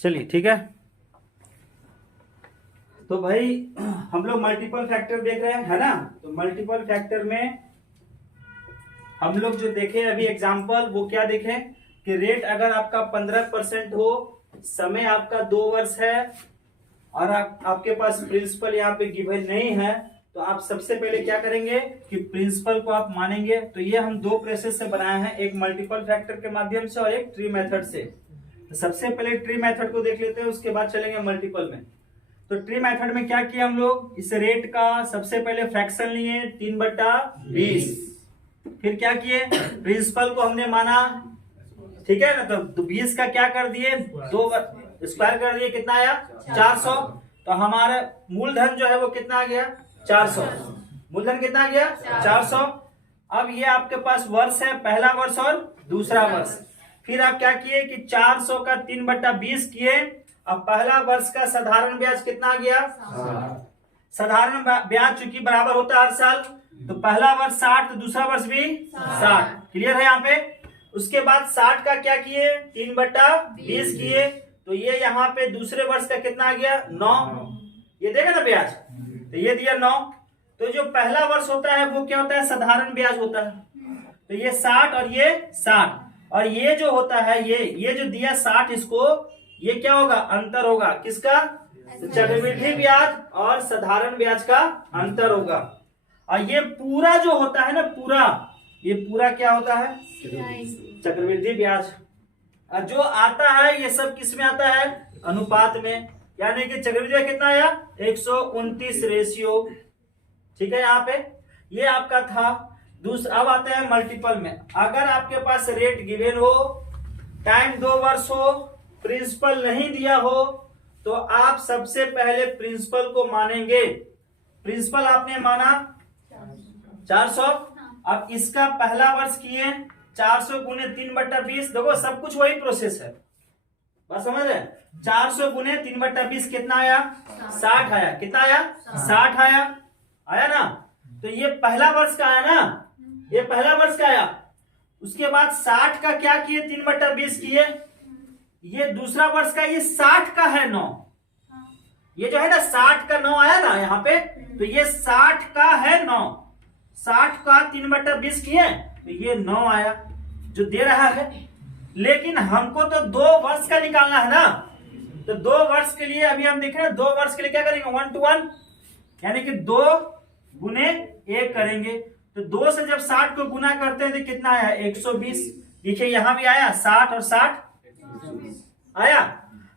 चलिए ठीक है। तो भाई हम लोग मल्टीपल फैक्टर देख रहे हैं, है ना। तो मल्टीपल फैक्टर में हम लोग जो देखे अभी एग्जांपल, वो क्या देखे कि रेट अगर आपका 15% हो, समय आपका 2 वर्ष है और आपके पास प्रिंसिपल यहाँ पे गिवन नहीं है, तो आप सबसे पहले क्या करेंगे कि प्रिंसिपल को आप मानेंगे। तो ये हम 2 प्रोसेस से बनाए हैं, एक मल्टीपल फैक्टर के माध्यम से और एक ट्री मेथड से। तो सबसे पहले ट्री मेथड को देख लेते हैं, उसके बाद चलेंगे मल्टीपल में। तो ट्री मेथड में क्या किया हम लोग, इस रेट का सबसे पहले फ्रैक्शन लिए 3/20, फिर क्या किए प्रिंसिपल को हमने माना, ठीक है ना। तो 20 का क्या कर दिए 2 स्क्वायर कर दिए, कितना आया 400। तो हमारा मूलधन जो है वो कितना आ गया 400, मूलधन कितना आ गया 400। अब ये आपके पास वर्ष है, पहला वर्ष और दूसरा वर्ष। फिर आप क्या किए कि 400 का 3/20 किए। अब पहला वर्ष का साधारण ब्याज कितना आ गया, साधारण ब्याज चूंकि बराबर होता है हर साल, तो पहला वर्ष 60 तो दूसरा वर्ष भी 60। क्लियर है यहाँ पे। उसके बाद 60 का क्या किए 3/20 किए, तो ये यहाँ पे दूसरे वर्ष का कितना आ गया 9, ये देगा ना ब्याज, तो ये दिया 9। तो जो पहला वर्ष होता है वो क्या होता है साधारण ब्याज होता है, तो ये 60 और ये 60, और ये जो होता है ये जो दिया 60, इसको ये क्या होगा अंतर होगा किसका, तो चक्रवृद्धि ब्याज और साधारण ब्याज का अंतर होगा। और ये पूरा जो होता है ना पूरा, ये पूरा क्या होता है चक्रवृद्धि ब्याज। और जो आता है ये सब किस में आता है अनुपात में, यानी कि चक्रवृद्धि ब्याज कितना आया 129 रेशियो। ठीक है, यहाँ पे ये आपका था। दूसरा अब आता है मल्टीपल में। अगर आपके पास रेट गिवन हो, टाइम 2 वर्ष हो, प्रिंसिपल नहीं दिया हो, तो आप सबसे पहले प्रिंसिपल को मानेंगे। प्रिंसिपल आपने माना 400। अब इसका पहला वर्ष किए 400 गुने 3/20, देखो सब कुछ वही प्रोसेस है, बस समझ रहे। 400 गुने 3/20 कितना आया 60 आया, कितना आया 60 आया ना। तो ये पहला वर्ष का आया ना, ये पहला वर्ष का आया। उसके बाद 60 का क्या किए 3/20 किए, ये दूसरा वर्ष का, ये 60 का है 9, ये जो है ना 60 का 9 आया ना यहाँ पे, तो ये 60 का है 9, 60 का 3/20 किए तो ये 9 आया जो दे रहा है। लेकिन हमको तो 2 वर्ष का निकालना है ना, तो 2 वर्ष के लिए अभी हम देख रहे हैं 2 वर्ष के लिए क्या करेंगे 1 to 1, यानी कि 2 गुने 1 करेंगे। तो 2 से जब 60 को गुना करते हैं तो कितना आया 120। देखिए यहां भी आया 60 और 60 आया।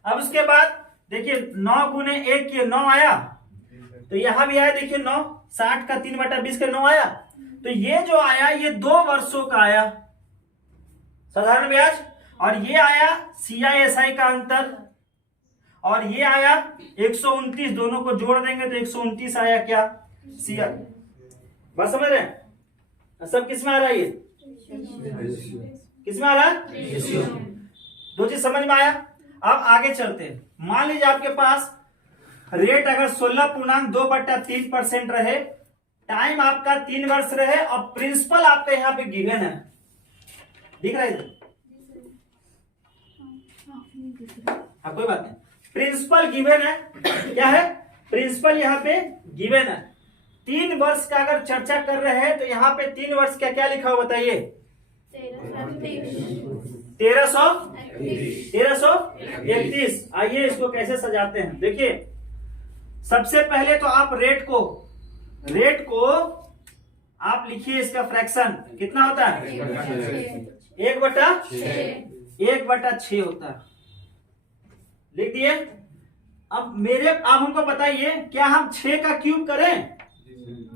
अब उसके बाद देखिए 9 गुने 1 के 9 आया, तो यहां भी आया देखिए 9, 60 का 3/20 का 9 आया। तो ये जो आया ये 2 वर्षों का आया साधारण ब्याज, और ये आया CISI का अंतर, और ये आया 129, दोनों को जोड़ देंगे तो 129 आया क्या CI। बस समझ रहे हैं सब किस में आ रहा है, ये किस में आ रहा है, 2 चीज समझ में आया। अब आगे चलते हैं। मान लीजिए आपके पास रेट अगर 16.2/3% रहे, टाइम आपका 3 वर्ष रहे, और प्रिंसिपल आपका यहाँ पे गिवन है, दिख रहा है इधर, हाँ कोई बात नहीं, प्रिंसिपल गिवन है। क्या है प्रिंसिपल यहाँ पे गिवन है। 3 वर्ष का अगर चर्चा कर रहे हैं तो यहाँ पे 3 वर्ष का क्या लिखा हुआ बताइए 1331। आइए इसको कैसे सजाते हैं, देखिए सबसे पहले तो आप रेट को आप लिखिए, इसका फ्रैक्शन कितना होता है 1/6 होता है, लिख दिए। अब हमको बताइए क्या हम 6 का क्यूब करें,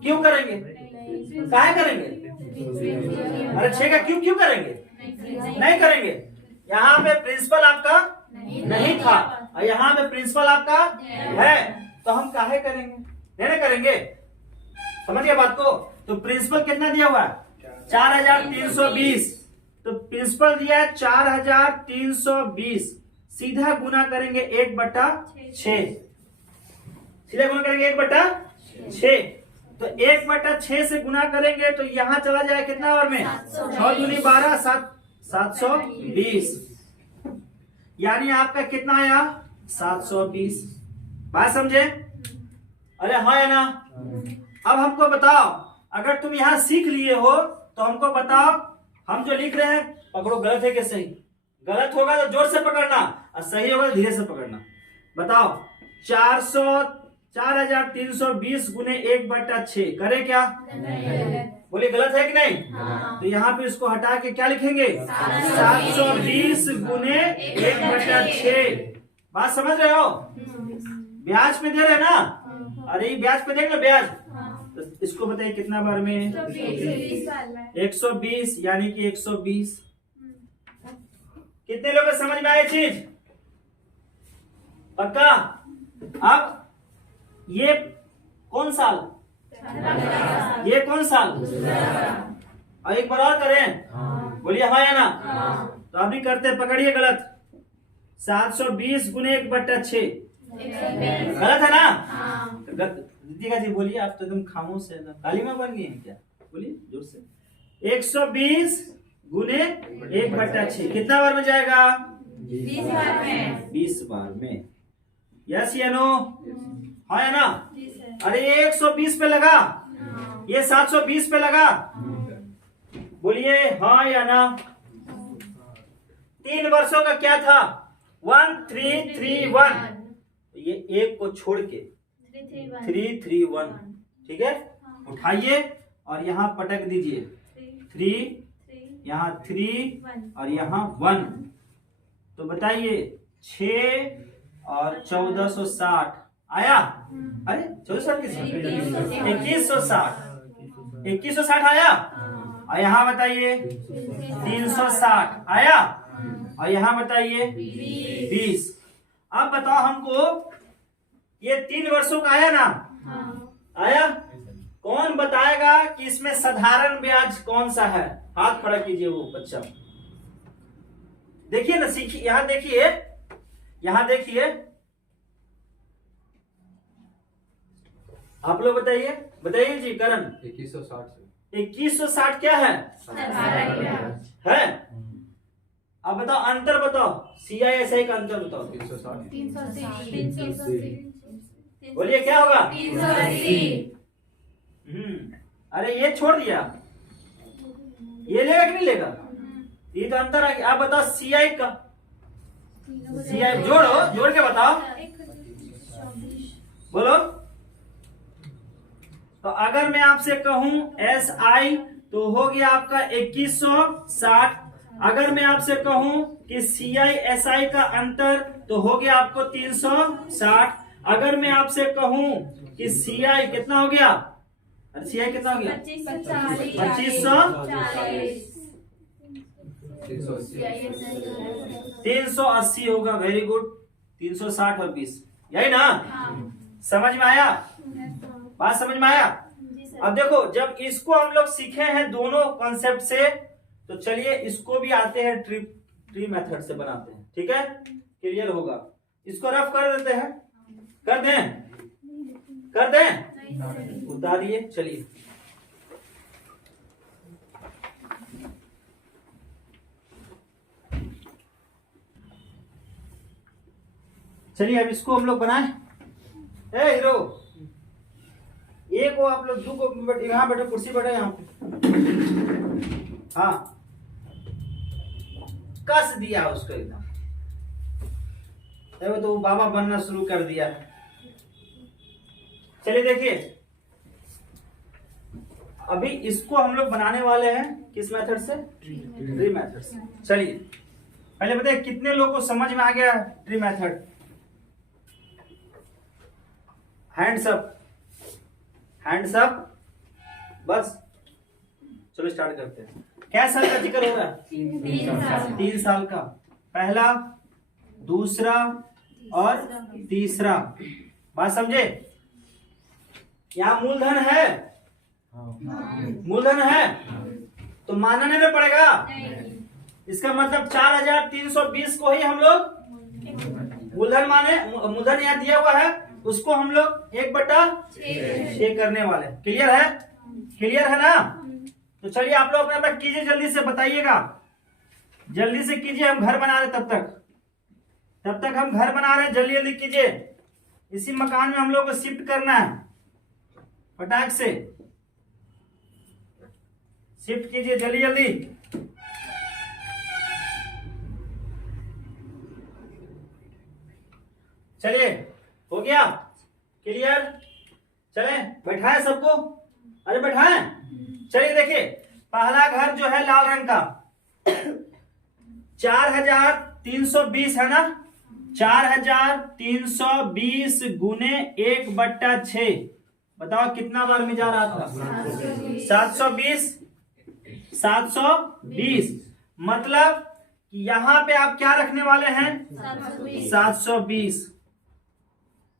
क्यों करेंगे, काहे करेंगे, अरे 6 का क्यों करेंगे, नहीं करेंगे। यहाँ पे प्रिंसिपल आपका नहीं था और यहाँ पे प्रिंसिपल आपका है, तो हम काहे करेंगे, नहीं करेंगे, समझ गए बात को। तो प्रिंसिपल कितना दिया हुआ है 4320, तो प्रिंसिपल दिया है 4320, सीधा गुना करेंगे 1/6, सीधा गुना करेंगे 1/6। तो 1/6 से गुना करेंगे तो यहां चला जाए कितना और में 6 दूनी 12, 720। यानी आपका कितना आया 720। बात समझे? अरे हाँ या ना? अब हमको बताओ, अगर तुम यहाँ सीख लिए हो तो हमको बताओ, हम जो लिख रहे हैं पकड़ो गलत है कि सही। गलत होगा तो जोर से पकड़ना और सही होगा तो धीरे से पकड़ना। बताओ 4320 गुने 1/6 करे क्या? बोलिए गलत है कि नहीं? तो यहाँ पे इसको हटा के क्या लिखेंगे? 720 गुने 1/6। बात समझ रहे हो? ब्याज पे दे रहे ना? अरे ये ब्याज पे देख लो ब्याज। तो इसको बताइए कितना बार में? 120 यानी कि 120। कितने लोगों को समझ में आया चीज? पक्का? अब ये कौन साल? ये कौन साल? और एक बार और करें, बोलिए हाँ या ना? तो अभी करते, पकड़िए गलत। 720 गुने 1/6 गलत है ना? दीदिका जी बोलिए, आप तो एकदम खामोश है ना, काली माँ बन गई हैं क्या? बोलिए जोर से। 120 गुने 1/6 कितना बार में जाएगा? 20 बार में। 20 बार में। यस या नो? हाँ या ना? अरे ये 120 पे लगा, ये 720 पे लगा। बोलिए हाँ या ना? 3 वर्षों का क्या था? 1331। ये एक को छोड़ के 331, ठीक है? उठाइए और यहाँ पटक दीजिए 3, यहाँ 3 और यहाँ 1। तो बताइए 6 और 1460 आया? अरे 1460 2160 आया। और यहाँ बताइए 360 आया। और यहाँ बताइए 20। अब बताओ हमको, ये 3 वर्षों का आया ना? आया? कौन बताएगा कि इसमें साधारण ब्याज कौन सा है? हाथ खड़ा कीजिए वो बच्चा। देखिए ना, सीखिए, यहां देखिए, यहां देखिए, आप लोग बताइए, बताइए जी करण। 2160 क्या है? है? अब बताओ अंतर बताओ, CISI का अंतर बताओ। 380। बोलिए क्या होगा? 380। अरे ये छोड़ दिया, ये लेगा कि नहीं लेगा? ये तो अंतर है। आप बताओ CI का, CI जोड़ो, जोड़ के बताओ, बोलो। तो अगर मैं आपसे कहूं SI तो हो गया आपका 2160। अगर मैं आपसे कहूं कि CI/SI का अंतर तो हो गया आपको 360। अगर मैं आपसे कहूं कि CI कितना हो गया? अरे CI कितना हो गया? 380 होगा। Very good. 360 और 20, यही ना? समझ में आया? बात समझ में आया? अब देखो, जब इसको हम लोग सीखे हैं दोनों कॉन्सेप्ट से, तो चलिए इसको भी आते हैं ट्री मेथड से बनाते हैं। ठीक है, क्लियर होगा। इसको रफ कर देते हैं, कर दें? कर दें? उतारिए, चलिए। चलिए अब इसको हम लोग बनाए। ए हीरो, एक को आप लोग, दो को यहाँ बैठो, कुर्सी बैठो यहाँ पे। हाँ, कस दिया उसको एकदम, तो बाबा बनना शुरू कर दिया। चलिए देखिए, अभी इसको हम लोग बनाने वाले हैं किस मेथड से? ट्री मेथड से। चलिए पहले बताइए कितने लोगों को समझ में आ गया tree method? Hands up, hands up. बस चलो स्टार्ट करते हैं। क्या साल का जिक्र हो रहा है? 3 साल का। पहला, दूसरा और तीसरा। बात समझे? यहाँ मूलधन है, मूलधन है तो मानने में पड़ेगा। इसका मतलब 4320 को ही हम लोग मूलधन माने। मूलधन यहाँ दिया हुआ है, उसको हम लोग 1/6 करने वाले। क्लियर है? क्लियर है ना? तो चलिए आप लोग अपना कीजिए, जल्दी से बताइएगा, जल्दी से कीजिए, हम घर बना रहे तब तक। तब तक हम घर बना रहे हैं, जल्दी जल्दी कीजिए। इसी मकान में हम लोग को शिफ्ट करना है, फटाक से शिफ्ट कीजिए जल्दी जल्दी। चलिए, हो गया क्लियर? चले बैठाए सबको, अरे बैठाए। चलिए देखिए, पहला घर जो है लाल रंग का 4320 है ना, 4320 गुने 1/6, बताओ कितना बार में जा रहा था? 720। 720 मतलब कि यहाँ पे आप क्या रखने वाले हैं? 720।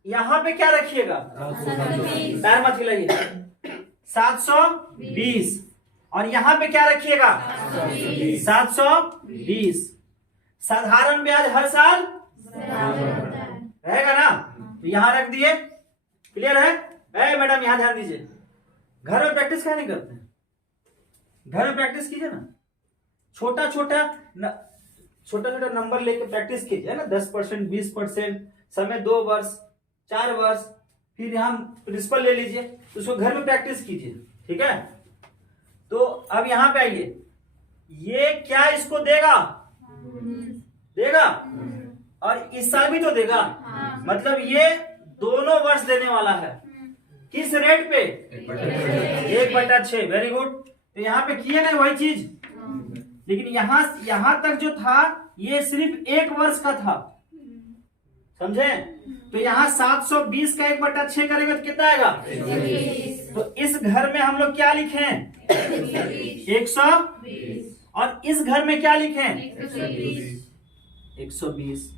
यहाँ पे क्या रखिएगा? पैर मत हिलाइए। 720 और यहाँ पे क्या रखिएगा? 720। साधारण ब्याज हर साल रहेगा ना, तो यहाँ रख दिए। क्लियर है? मैडम यहाँ ध्यान दीजिए, घर में प्रैक्टिस क्या नहीं करते? घर में प्रैक्टिस कीजिए ना, छोटा छोटा नंबर लेके प्रैक्टिस कीजिए ना, 10%, 20%, समय 2 वर्ष, 4 वर्ष, फिर यहाँ प्रिंसिपल ले लीजिए, उसको घर में प्रैक्टिस कीजिए। ठीक है? तो अब यहाँ पे आइए, ये क्या इसको देगा? देगा, और इस साल भी तो देगा। मतलब ये दोनों वर्ष देने वाला है। किस रेट पे? 1/6। Very good. तो यहाँ पे किए ना वही चीज, लेकिन यहाँ तक जो था ये सिर्फ 1 वर्ष का था, समझे? तो यहाँ 720 का 1/6 करेंगे तो कितना आएगा? तो इस घर में हम लोग क्या लिखे? 120। और इस घर में क्या लिखे? 120।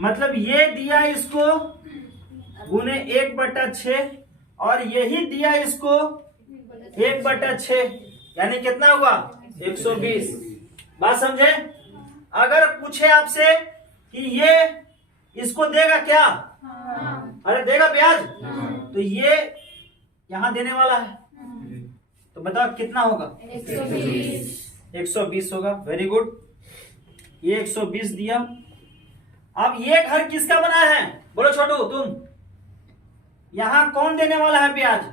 मतलब ये दिया इसको गुने 1/6 और यही दिया इसको 1/6, यानी कितना हुआ? 120। बात समझे? अगर पूछे आपसे कि ये इसको देगा क्या? अरे देगा ब्याज, तो ये यहां देने वाला है, तो बताओ कितना होगा? 120 होगा। वेरी गुड, ये 120 दिया। अब ये घर किसका बना है? बोलो छोटू तुम, यहां कौन देने वाला है ब्याज?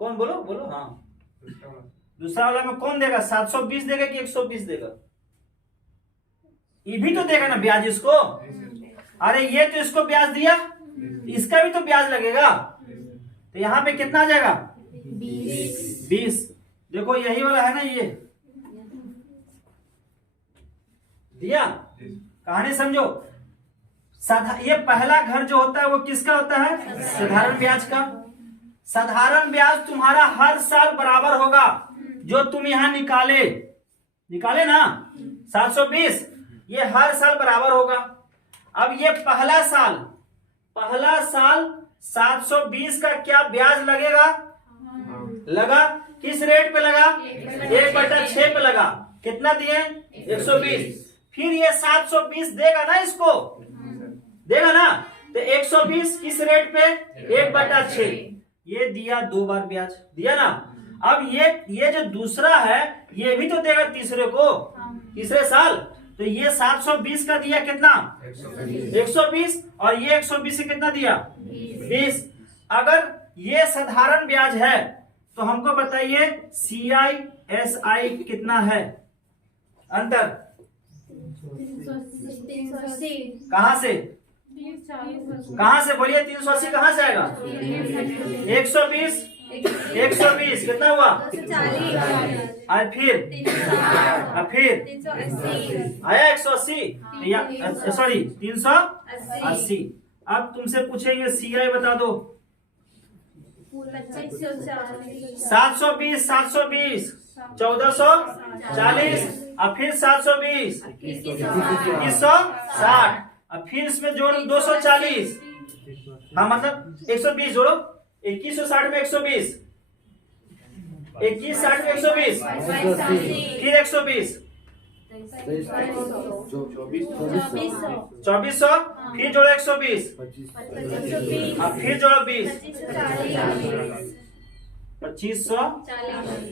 कौन? बोलो बोलो। हाँ, दूसरा वाला में कौन देगा? 720 देगा कि 120 देगा? ये भी तो देगा ना ब्याज इसको। अरे ये तो इसको ब्याज दिया, इसका भी तो ब्याज लगेगा। तो यहाँ पे कितना आ जाएगा? 20। देखो यही वाला है ना, ये दिया। कहानी समझो। ये पहला घर जो होता है वो किसका होता है? साधारण ब्याज का। साधारण ब्याज तुम्हारा हर साल बराबर होगा, जो तुम यहाँ निकाले ना 720, ये हर साल बराबर होगा। अब ये पहला साल 720 का क्या ब्याज लगेगा? लगा। किस रेट पे लगा? 1/6 पे लगा। कितना दिए? 120। फिर ये 720 देगा ना, इसको देगा ना, तो 120 किस रेट पे? 1/6। ये दिया 2 बार ब्याज दिया ना। अब ये जो दूसरा है ये भी तो देगा तीसरे साल। तो ये 720 का दिया कितना? 120। और ये 120 से कितना दिया? 20। अगर ये साधारण ब्याज है तो हमको बताइए CI/SI कितना है? अंतर 380। कहां से? बोलिए 380 कहां से आएगा? 120 कितना हुआ? 240। और फिर 380। आया 180, सॉरी 380। अब तुमसे पूछेंगे CI बता दो। 720 1440, और फिर 720 2160, अब फिर इसमें जोड़ो 240। हाँ मतलब 120 जोड़ो, 2160 में 120, 2160 में 120, फिर 120, 2400, फिर जोड़ो 120, अब फिर जोड़ो 20, 2500,